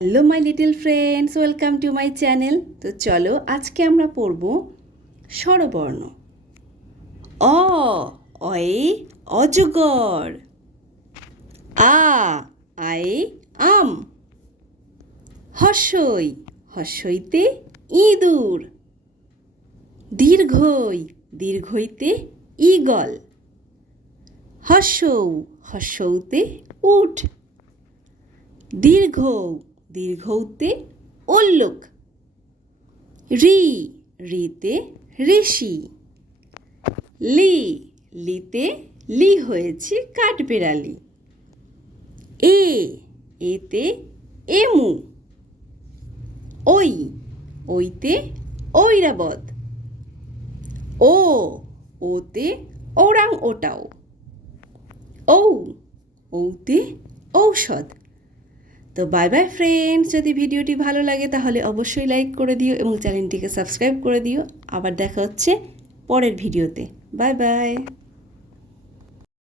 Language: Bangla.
Hello my little friends welcome to my channel তো চলো, আজকে আমরা পড়ব স্বরবর্ণ। অ, অয়ে অজগর আ, আয়ে, আম। হর্ষই, হর্ষইতে ইঁদুর। দীর্ঘই, দীর্ঘইতে ঈগল। হর্ষৌ, হর্ষৌতে উঠ দীর্ঘ দীর্ঘৌতে উল্লুক রি, রিতে ঋষি। লি, লিতে লি হয়েছে কাঠবেড়ালি। এ, এতে এমু। ওই, ওইতে ঐরাবত ও, ওতে ওরাং ওটাও। ঔ, ঔতে ঔষধ। তো বাই বাই ফ্রেন্ডস যদি ভিডিওটি ভালো লাগে, তাহলে অবশ্যই লাইক করে দিও এবং চ্যানেলটিকে সাবস্ক্রাইব করে দিও। আবার দেখা হচ্ছে পরের ভিডিওতে। Bye bye